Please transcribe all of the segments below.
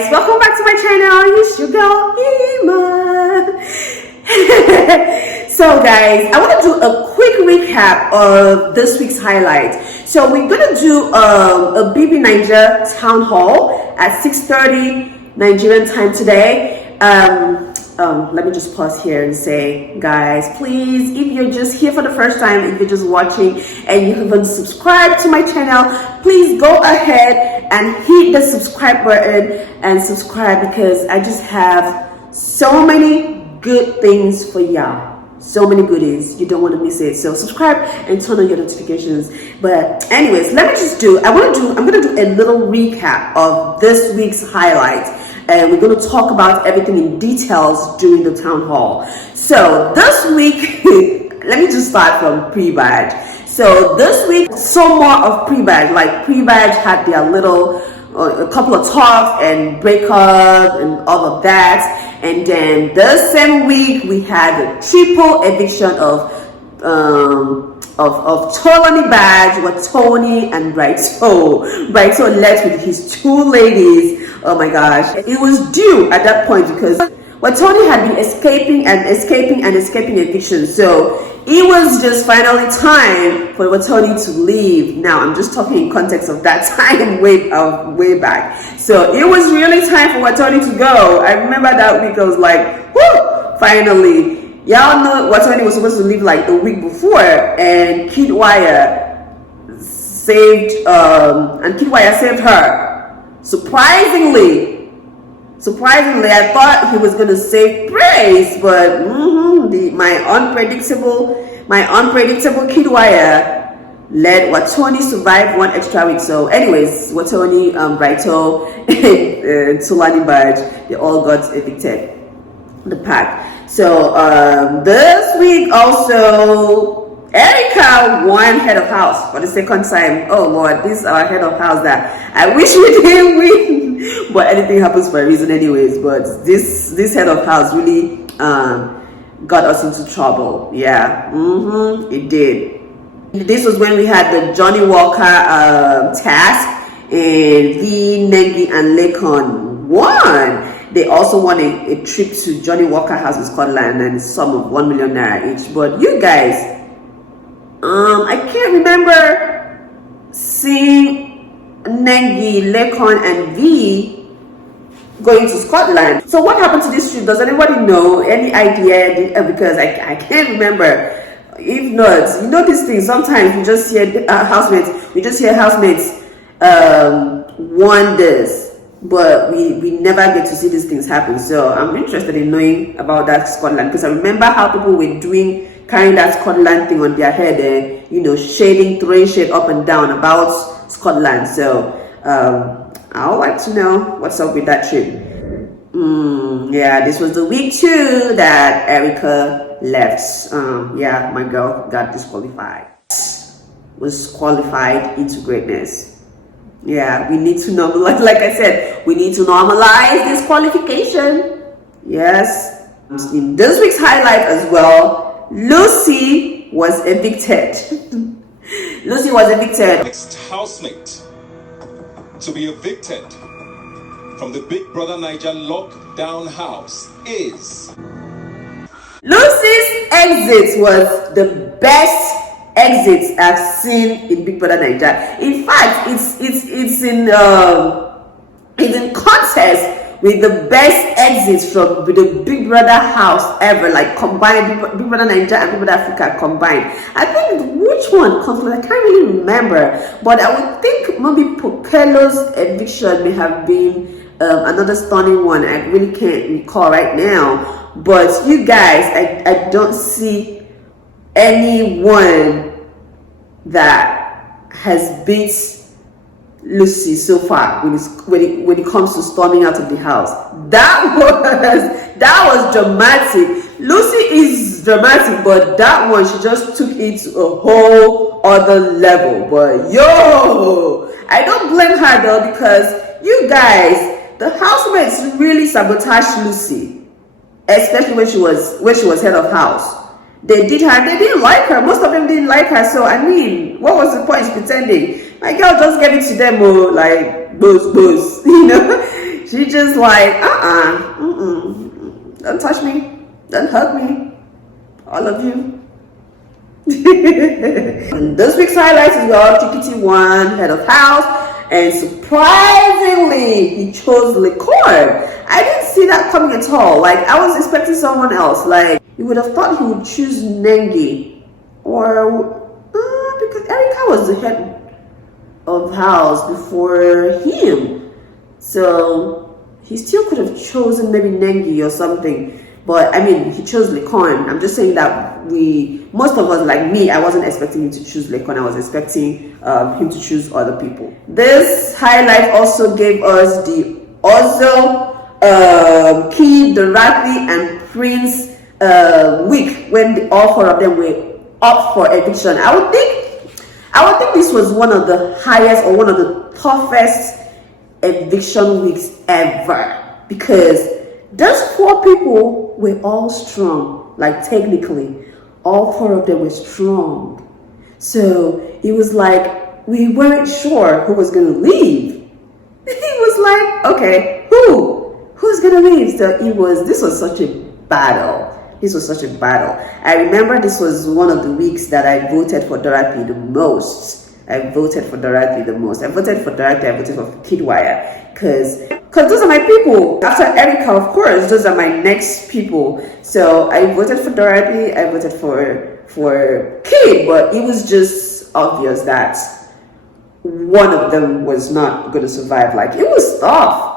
guys, welcome back to my channel. It's your girl Ima. So guys, I want to do a quick recap of this week's highlight. So we're gonna do a BBNaija town hall at 6:30 Nigerian time today. Let me just pause here and say, guys, please, if you're just here for the first time, if you're just watching and you haven't subscribed to my channel, please go ahead and hit the subscribe button and subscribe, because I just have so many good things for y'all. So many goodies, you don't want to miss it. So subscribe and turn on your notifications. But anyways, I'm gonna do a little recap of this week's highlight, and we're going to talk about everything in details during the town hall. So this week, let me just start from pre-badge. So this week, so more of pre-badge. Like pre-badge had their little, a couple of talks and breakup and all of that. And then this same week, we had a triple eviction of Tolani Badge with Tony and Brighto. Brighto left with his two ladies. Oh my gosh, it was due at that point, because Tony had been escaping eviction. So it was just finally time for Tony to leave. Now I'm just talking in context of that time way back. So it was really time for Tony to go. I remember that week I was like, whoo, finally. Y'all know Tony was supposed to leave like the week before, and Kiddwaya saved her. Surprisingly, I thought he was gonna save Praise, but my unpredictable Kiddwaya let Watoni survive one extra week. So anyways, Watoni, Brighto, and Tolani Badge, they all got evicted the pack. So this week also, Erica won head of house for the second time. Oh Lord, this is our head of house that I wish we didn't win, but anything happens for a reason anyways. But this head of house really got us into trouble. Yeah, it did. This was when we had the Johnny Walker task, and V, Nengi, and Lekon won. They also won a trip to Johnny Walker House in Scotland and a sum of 1 million naira each. But you guys, I can't remember seeing Nengi, Lekon, and V going to Scotland. So what happened to this trip? Does anybody know? Any idea? Because I can't remember. If not, you know these things. Sometimes we just hear housemates won this, but we never get to see these things happen. So I'm interested in knowing about that Scotland, because I remember how people were carrying that Scotland thing on their head, and throwing shade up and down about Scotland. So I would like to know what's up with that trip. Yeah, this was the week too that Erica left. Yeah, my girl got disqualified. Was qualified into greatness. Yeah, we need to normalize, like I said, we need to normalize this qualification. Yes. In this week's highlight as well, Lucy was evicted. Lucy was evicted. Next housemate to be evicted from the Big Brother Naija lockdown house is... Lucy's exit was the best exits I've seen in Big Brother Naija. In fact, it's in contest with the best exits from the Big Brother house ever, like combined, Big Brother Naija and Big Brother Africa combined. I think which one comes from, I can't really remember, but I would think maybe Pokelo's eviction may have been another stunning one. I really can't recall right now. But you guys, I don't see anyone that has beat Lucy so far when it comes to storming out of the house. That was dramatic. Lucy is dramatic, but that one, she just took it to a whole other level. But yo, I don't blame her though, because you guys, the housemates really sabotaged Lucy, especially when she was head of house. They didn't like her. Most of them didn't like her. So I mean, what was the point pretending? My girl just gave it to them, like buzz, She just like, don't touch me, don't hug me, all of you. And this week's highlights is got TPT1 head of house, and surprisingly he chose Licorne. I didn't see that coming at all. Like, I was expecting someone else. Like, you would have thought he would choose Nengi, or because Erica was the head of house before him, so he still could have chosen maybe Nengi or something. But I mean, he chose Licorne. I'm just saying that most of us, like me, I wasn't expecting him to choose Licorne. I was expecting him to choose other people. This highlight also gave us the Ozil, Kid, Dorothy, and Prince week when all four of them were up for eviction. I would think this was one of the highest or one of the toughest eviction weeks ever, because those four people were all strong. Like, technically all four of them were strong, so it was like we weren't sure who was gonna leave. He was like, okay, who's gonna leave? So this was such a battle. This was such a battle. I remember this was one of the weeks that I voted for Dorothy the most. I voted for Dorothy, I voted for Kidwire, because those are my people. After Erica, of course, those are my next people. So I voted for Dorothy, I voted for Kid, but it was just obvious that one of them was not going to survive. Like, it was tough.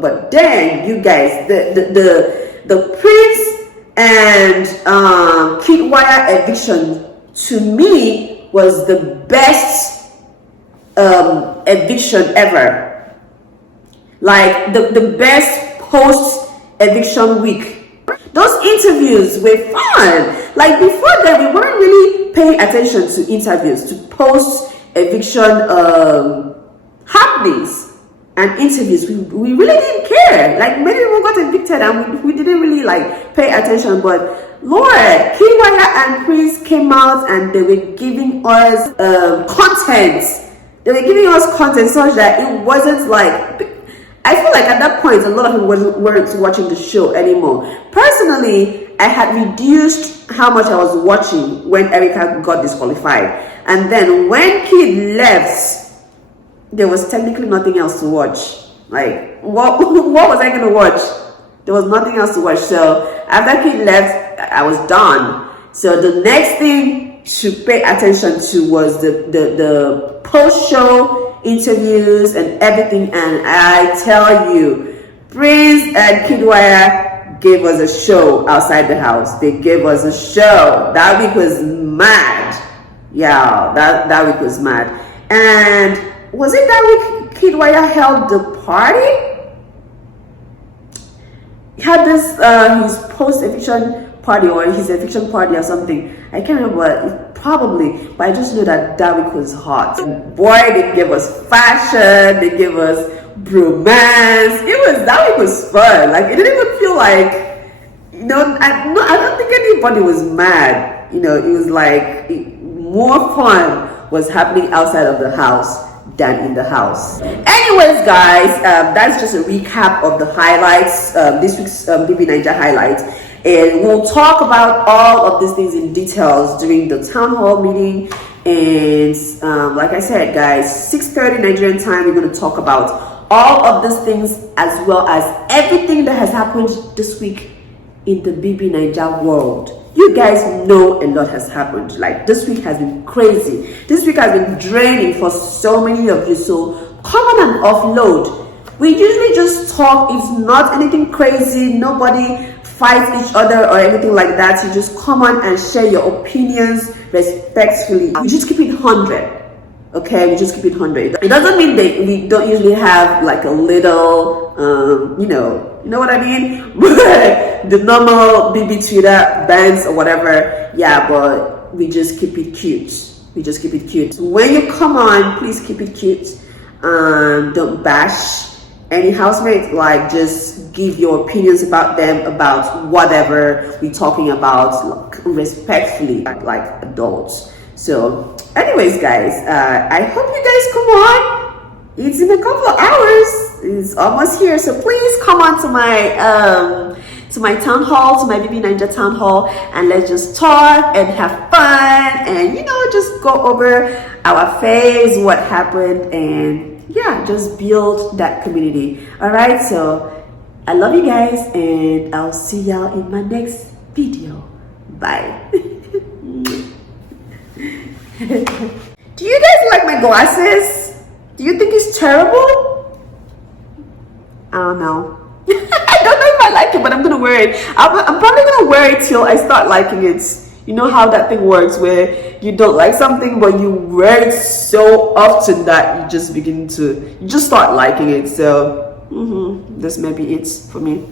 But then, you guys, the Prince and Kidwire eviction, to me, was the best eviction ever. Like, the best post eviction week. Those interviews were fun. Like, before that, we weren't really paying attention to interviews, to post eviction happenings and interviews. We really didn't care. Like, many people got evicted and we didn't really like pay attention. But Lord, Kidwire and Prince came out and they were giving us content. They were giving us content such that it wasn't like, I feel like at that point a lot of people weren't watching the show anymore. Personally, I had reduced how much I was watching when Erica got disqualified, and then when Kid left, there was technically nothing else to watch. Like, what was I gonna watch? There was nothing else to watch. So after Kid left, I was done. So the next thing to pay attention to was the post-show interviews and everything. And I tell you, Prince and Kidwire gave us a show outside the house. They gave us a show. That week was mad. Yeah, that week was mad. And was it that week Kidwire held the party? He had this his post-eviction party or his eviction party or something. I can't remember, probably, but I just know that week was hot. And boy, they gave us fashion, they gave us bromance. That week was fun. Like, it didn't even feel like, I don't think anybody was mad. It was like more fun was happening outside of the house than in the house. Anyways, guys, that's just a recap of the highlights, this week's BB Naija highlights, and we'll talk about all of these things in details during the town hall meeting. And like I said, guys, 6:30 Nigerian time, we're going to talk about all of these things as well as everything that has happened this week in the BB Naija world. You guys know a lot has happened. Like, this week has been crazy. This week has been draining for so many of you. So come on and offload. We usually just talk. It's not anything crazy. Nobody fights each other or anything like that. You just come on and share your opinions respectfully. We just keep it 100. Okay, we just keep it 100. It doesn't mean that we don't usually have like a little, you know what I mean? The normal BB Twitter bands or whatever. Yeah, but we just keep it cute. We just keep it cute. So when you come on, please keep it cute. Don't bash any housemate. Like, just give your opinions about them, about whatever we're talking about, like, respectfully, like adults. So anyways, guys, I hope you guys come on. It's in a couple of hours. is almost here. So please come on to my town hall, to my BB Ninja town hall, and let's just talk and have fun, and just go over our phase, what happened, and yeah, just build that community. All right, so I love you guys, and I'll see y'all in my next video. Bye. Do you guys like my glasses? Do you think it's terrible? I don't know. I don't know if I like it, but I'm gonna wear it. I'm probably gonna wear it till I start liking it. You know how that thing works, where you don't like something, but you wear it so often that you just start liking it. So this may be it for me.